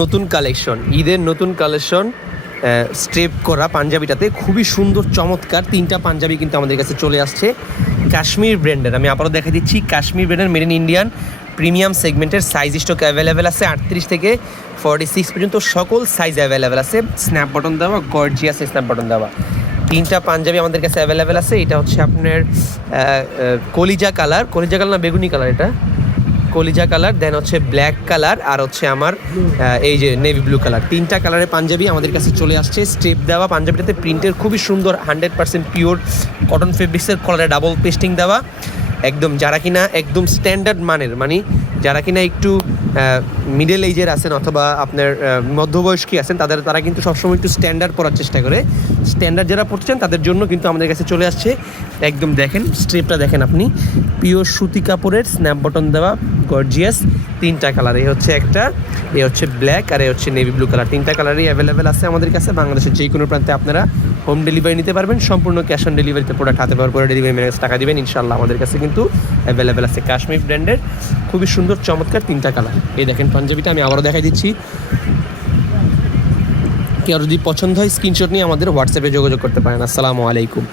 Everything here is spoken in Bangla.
নতুন কালেকশন, ঈদের নতুন কালেকশন স্ট্রেপ করা পাঞ্জাবিটাতে খুবই সুন্দর চমৎকার তিনটা পাঞ্জাবি কিন্তু আমাদের কাছে চলে আসছে কাশ্মীর ব্র্যান্ডের। আমি আবারও দেখা দিচ্ছি কাশ্মীর ব্র্যান্ডের মেড ইন ইন্ডিয়ান প্রিমিয়াম সেগমেন্টের সাইজ স্টক অ্যাভেলেবেল আছে 38 থেকে 46 পর্যন্ত সকল সাইজ অ্যাভেলেবেল আছে। স্ন্যাপ বাটন দেওয়া, গর্জিয়াস স্ন্যাপ বাটন দেওয়া তিনটা পাঞ্জাবি আমাদের কাছে অ্যাভেলেবেল আছে। এটা হচ্ছে আপনার কলিজা কালার না বেগুনি কালার, এটা কলিজা কালার, দেন হচ্ছে ব্ল্যাক কালার, আর হচ্ছে আমার এই যে নেভি ব্লু কালার। তিনটা কালারের পাঞ্জাবি আমাদের কাছে চলে আসছে। স্ট্রিপ দেওয়া পাঞ্জাবিটাতে প্রিন্টের খুবই সুন্দর 100% পিওর কটন ফেব্রিক্সের কলারে ডাবল পেস্টিং দেওয়া, একদম যারা কিনা একদম স্ট্যান্ডার্ড মানের, মানে যারা কিনা একটু মিডল এজের আছেন অথবা আপনার মধ্যবয়স্কী আছেন তারা কিন্তু সবসময় একটু স্ট্যান্ডার্ড পরার চেষ্টা করে। স্ট্যান্ডার্ড যারা পড়ছেন তাদের জন্য কিন্তু আমাদের কাছে চলে আসছে। একদম দেখেন স্ট্রিপটা দেখেন আপনি, পিওর সুতি কাপড়ের স্ন্যাপ বটন দেওয়া গর্জিয়াস তিনটা কালার। এই হচ্ছে একটা, এই হচ্ছে ব্ল্যাক, আর এই হচ্ছে নেভি ব্লু কালার। তিনটা কালারই অ্যাভেলেবেল আছে আমাদের কাছে। বাংলাদেশের যে কোনো প্রান্তে আপনারা হোম ডেলিভারি নিতে পারবেন, সম্পূর্ণ ক্যাশ অন ডেলিভারিতে প্রোডাক্ট হাতে পাওয়ার পরে ডেলিভারি ম্যানেজ টাকা দিবেন ইনশাল্লাহ। আমাদের কাছে কিন্তু অ্যাভেলেবেল আছে কাশ্মীর ব্র্যান্ডের খুবই সুন্দর চমৎকার তিনটা কালার। এই দেখেন পাঞ্জাবিটা আমি আবারও দেখাই দিচ্ছি। কেউ যদি পছন্দ হয় স্ক্রিনশট নিয়ে আমাদের হোয়াটসঅ্যাপে যোগাযোগ করতে পারেন। আসসালামু আলাইকুম।